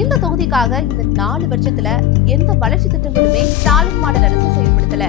இந்த தொகுதிக்காக இந்த நாலு வருஷத்துல எந்த வளர்ச்சி திட்டங்களுமே ஸ்டாலின் மாடல் அரசு செயல்படுத்தல.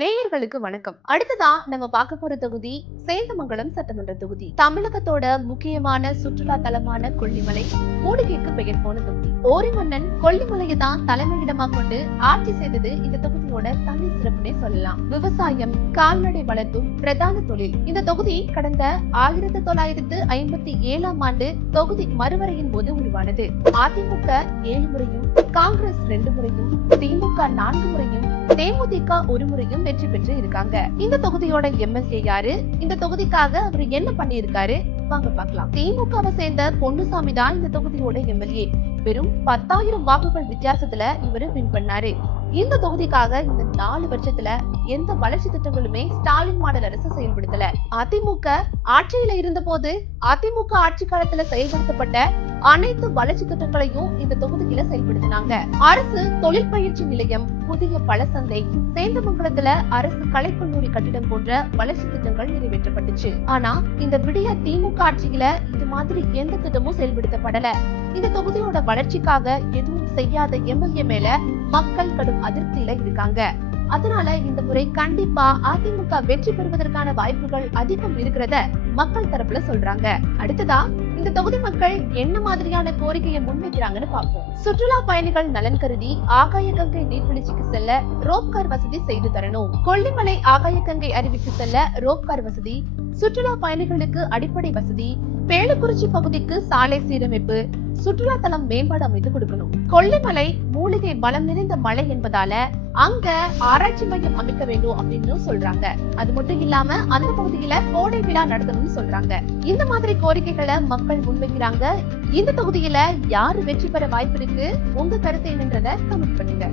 நேயர்களுக்கு வணக்கம். அடுத்ததா நம்ம பார்க்க போற தொகுதி சேந்தமங்கலம் சட்டமன்ற தொகுதி. தமிழகத்தோட முக்கியமான சுற்றுலா தலமான கொல்லிமலை மூலிகைக்கு பெயர் போன தொகுதி. ஓரிமன்னன் கொல்லிமலையை தான் தலைமையிடமா கொண்டு ஆட்சி செய்தது இந்த தொகுதியோட தனி சிறப்புனே சொல்லலாம். விவசாயம் கால்நடை வளர்ப்பு பிரதான தொழில். இந்த தொகுதி கடந்த ஆயிரத்தி தொள்ளாயிரத்து ஐம்பத்தி ஏழாம் ஆண்டு தொகுதி மறுவரையின் போது உருவானது. அதிமுக ஏழு முறையும் காங்கிரஸ் ரெண்டு முறையும் திமுக நான்கு முறையும் தேமுதிக ஒரு முறையும் வெற்றி பெற்று இருக்காங்க. இந்த தொகுதியோட எம்எல்ஏ யாரு? இந்த தொகுதிக்காக அவர் என்ன பண்ணியிருக்காரு? வாங்க பார்க்கலாம். திமுகவை சேர்ந்த பொன்னுசாமி தான் இந்த தொகுதியோட எம்எல்ஏ. வெறும் பத்தாயிரம் வாக்குகள் வித்தியாசத்துல இவரு வின் பண்ணாரு. இந்த தொகுதிக்காக இந்த நாலு வருஷத்துல எந்த வளர்ச்சி திட்டங்களுமே ஸ்டாலின் மாடல் அரசு செயல்படுத்தல. அதிமுக ஆட்சியில இருந்த போது அதிமுக ஆட்சி காலத்துல செயல்படுத்தப்பட்ட அனைத்து வளர்ச்சி திட்டங்களையும் இந்த தொகுதியில செயல்படுத்தினாங்க. அரசு தொழில் பயிற்சி நிலையம் புதிய பழசந்தை சேந்தமங்கலத்துல அரசு கலைக்கல்லூரி கட்டிடம் போன்ற வளர்ச்சி திட்டங்கள் நிறைவேற்றப்பட்டுச்சு. ஆனா இந்த விடிய திமுக ஆட்சியில இது மாதிரி எந்த திட்டமும் செயல்படுத்தப்படல. இந்த தொகுதியோட வளர்ச்சிக்காக எதுவும் செய்யாத எம்எல்ஏ மேல மக்கள் கடும் அதிருப்தியில இருக்காங்க. அதனால இந்த முறை கண்டிப்பா அதிமுக வெற்றி பெறுவதற்கான வாய்ப்புகள் அதிகம் இருக்கிறத மக்கள் தரப்புல சொல்றாங்க. அடுத்ததா இந்த தொகுதி மக்கள் என்ன மாதிரியான கோரிக்கையை முன்வைக்கிறாங்கன்னு பார்ப்போம். சுற்றுலா பயணிகள் நலன் கருதி ஆகாய கங்கை நீர்வீழ்ச்சிக்கு செல்ல ரோப் கார் வசதி செய்து தரணும். கொல்லிமலை ஆகாய கங்கை அருவிக்கு செல்ல ரோப் கார் வசதி சுற்றுலா பயணிகளுக்கு அடிப்படை வசதி பேளுக்குறிச்சி பகுதிக்கு சாலை சீரமைப்பு சுற்றுலாத்தலம் மேம்பாடு அமைத்து கொடுக்கணும். கொல்லிமலை மூலிகை பலம் நிறைந்த மலை என்பதால அங்க ஆராய்ச்சி மையம் அமைக்க வேண்டும் அப்படின்னு சொல்றாங்க. அது மட்டும் இல்லாம அந்த பகுதியில கோடை விழா நடத்தணும்னு சொல்றாங்க. இந்த மாதிரி கோரிக்கைகளை மக்கள் முன்வைக்கிறாங்க. இந்த தொகுதியில யாரு வெற்றி பெற வாய்ப்பு இருக்கு? உங்க கருத்து என்னன்றத கமெண்ட் பண்ணுங்க.